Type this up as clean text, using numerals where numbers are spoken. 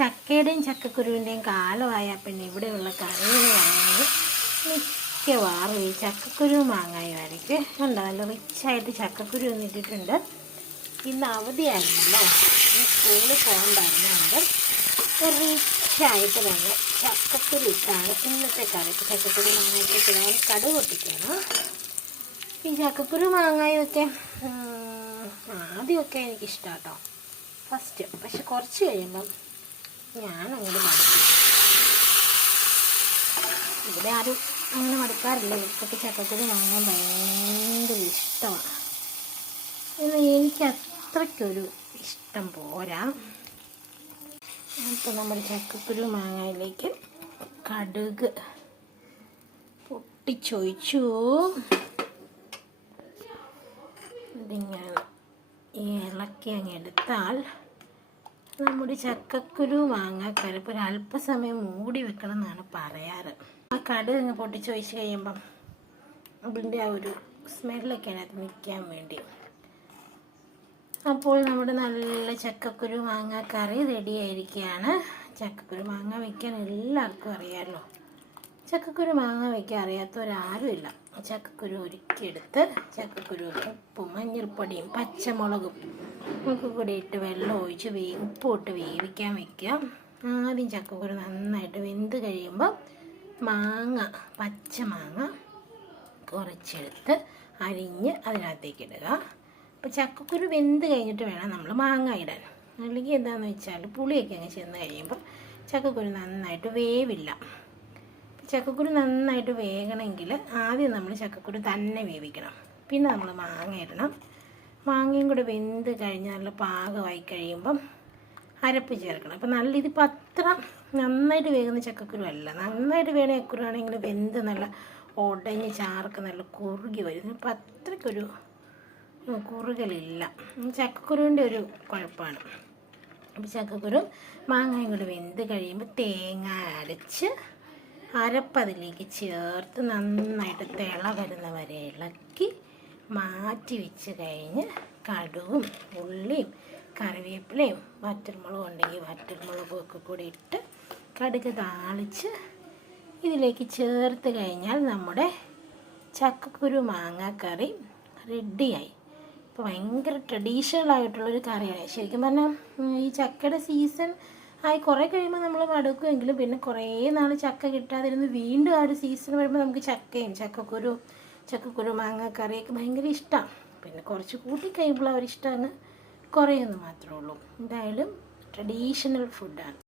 ചക്കയുടെയും ചക്കക്കുരുവിൻ്റെയും കാലമായാൽ പിന്നെ ഇവിടെയുള്ള കറികൾ പറയുന്നത് മിക്കവാറും ഈ ചക്കക്കുരു മാങ്ങായുമായിരിക്കും. കണ്ടോ, നല്ല റിച്ചായിട്ട് ചക്കക്കുരു വന്നിട്ടിട്ടുണ്ട്. ഇന്ന് അവധിയായിരുന്നല്ലോ, സ്കൂളിൽ പോകണ്ടായിരുന്നുകൊണ്ട് റിച്ചായിട്ട് തന്നെ ചക്കക്കുരു ഇട്ടാണ് ഇന്നത്തെ കറിക്ക്. ചക്കക്കുരു മാങ്ങായ്ക്ക് ഇടാൻ കടുക് പൊട്ടിക്കണം. ഈ ചക്കക്കുരു മാങ്ങായൊക്കെ ആദ്യമൊക്കെ എനിക്കിഷ്ടം കേട്ടോ, ഫസ്റ്റ്. പക്ഷെ കുറച്ച് കഴിയുമ്പം ഞാനങ്ങോട്ട് മടുക്കും. ഇവിടെ ആരും അങ്ങനെ മടുക്കാറില്ല. ഇവർക്കൊക്കെ ചക്കക്കുരു വാങ്ങാൻ ഭയങ്കര ഇഷ്ടമാണ്. എന്നാൽ എനിക്ക് അത്രയ്ക്കൊരു ഇഷ്ടം പോരാ. അപ്പോൾ നമ്മുടെ ചക്കക്കുരു മാങ്ങയിലേക്ക് കടുക് പൊട്ടിച്ചൊഴിച്ചു. ഇതിങ്ങനെ ഇളക്കി അങ്ങ് എടുത്താൽ നമ്മുടെ ചക്കക്കുരു മാങ്ങാക്കറി ഇപ്പോൾ ഒരു അല്പസമയം മൂടി വെക്കണം എന്നാണ് പറയാറ്. ആ കടുക് അങ്ങ് പൊട്ടിച്ചൊഴിച്ച് കഴിയുമ്പം അതിൻ്റെ ആ ഒരു സ്മെല്ലൊക്കെ അതിനകത്ത് നിൽക്കാൻ വേണ്ടി. അപ്പോൾ നമ്മുടെ നല്ല ചക്കക്കുരു മാങ്ങാക്കറി റെഡി ആയിരിക്കുകയാണ്. ചക്കക്കുരു മാങ്ങ വയ്ക്കാൻ എല്ലാവർക്കും അറിയാമല്ലോ. ചക്കക്കുരു മാങ്ങ വയ്ക്കാൻ അറിയാത്തവരാരുമില്ല. ചക്കക്കുരു ഒരുക്കിയെടുത്ത് ചക്കക്കുരു ഉപ്പും മഞ്ഞൾപ്പൊടിയും പച്ചമുളകും ഒക്കെ കൂടി ഇട്ട് വെള്ളം ഒഴിച്ച് ഉപ്പിട്ട് വേവിക്കാൻ വയ്ക്കുക. ആദ്യം ചക്കക്കുരു നന്നായിട്ട് വെന്ത് കഴിയുമ്പോൾ പച്ചമാങ്ങ കുറച്ചെടുത്ത് അരിഞ്ഞ് അതിനകത്തേക്ക് ഇടുക. അപ്പോൾ ചക്കക്കുരു വെന്ത് കഴിഞ്ഞിട്ട് വേണം നമ്മൾ മാങ്ങ ഇടാൻ. അല്ലെങ്കിൽ എന്താണെന്ന് വെച്ചാൽ പുളിയൊക്കെ അങ്ങ് ചെന്ന് കഴിയുമ്പോൾ ചക്കക്കുരു നന്നായിട്ട് വേവില്ല. ചക്കക്കുരു നന്നായിട്ട് വേകണമെങ്കിൽ ആദ്യം നമ്മൾ ചക്കക്കുരു തന്നെ വേവിക്കണം, പിന്നെ നമ്മൾ മാങ്ങ ഇടണം. മാങ്ങയും കൂടെ വെന്ത് കഴിഞ്ഞ് നല്ല പാകമായി കഴിയുമ്പം അരപ്പ് ചേർക്കണം. അപ്പോൾ നല്ല ഇതിപ്പോൾ അത്ര നന്നായിട്ട് വേകുന്ന ചക്കക്കുരു അല്ല. നന്നായിട്ട് വേണ ചക്കക്കുരു ആണെങ്കിൽ വെന്ത് നല്ല ഉടഞ്ഞ് ചാർക്ക് നല്ല കുറുകി വരും. ഇതിപ്പോൾ അത്രയ്ക്കൊരു കുറുകലില്ല. ചക്കക്കുരുവിൻ്റെ ഒരു കുഴപ്പമാണ്. അപ്പോൾ ചക്കക്കുരു മാങ്ങയും കൂടെ വെന്ത് കഴിയുമ്പോൾ തേങ്ങ അരച്ച് അരപ്പതിലേക്ക് ചേർത്ത് നന്നായിട്ട് തിള വരുന്ന വരെ ഇളക്കി മാറ്റി വെച്ച് കഴിഞ്ഞ് കടുകും ഉള്ളിയും കറിവേപ്പിലയും വറ്റൽമുളകും ഉണ്ടെങ്കിൽ വറ്റൽമുളകും ഒക്കെ കൂടി ഇട്ട് കടുക് താളിച്ച് ഇതിലേക്ക് ചേർത്ത് കഴിഞ്ഞാൽ നമ്മുടെ ചക്കക്കുരു മാങ്ങാക്കറി റെഡിയായി. ഇപ്പോൾ ഭയങ്കര ട്രഡീഷണൽ ആയിട്ടുള്ളൊരു കറിയാണ്. ശരിക്കും പറഞ്ഞാൽ ഈ ചക്കയുടെ സീസൺ ആയി കുറേ കഴിയുമ്പോൾ നമ്മൾ മടുക്കുമെങ്കിലും പിന്നെ കുറേ നാൾ ചക്ക കിട്ടാതിരുന്ന് വീണ്ടും ആ ഒരു സീസൺ വരുമ്പോൾ നമുക്ക് ചക്കക്കുരു മാങ്ങാക്കറിയൊക്കെ ഭയങ്കര ഇഷ്ടമാണ്. പിന്നെ കുറച്ച് കൂട്ടിക്കഴിയുമ്പോൾ അവരിഷ്ടമാണ് കുറേയൊന്നും മാത്രമേ ഉള്ളൂ. എന്തായാലും ട്രഡീഷണൽ ഫുഡാണ്.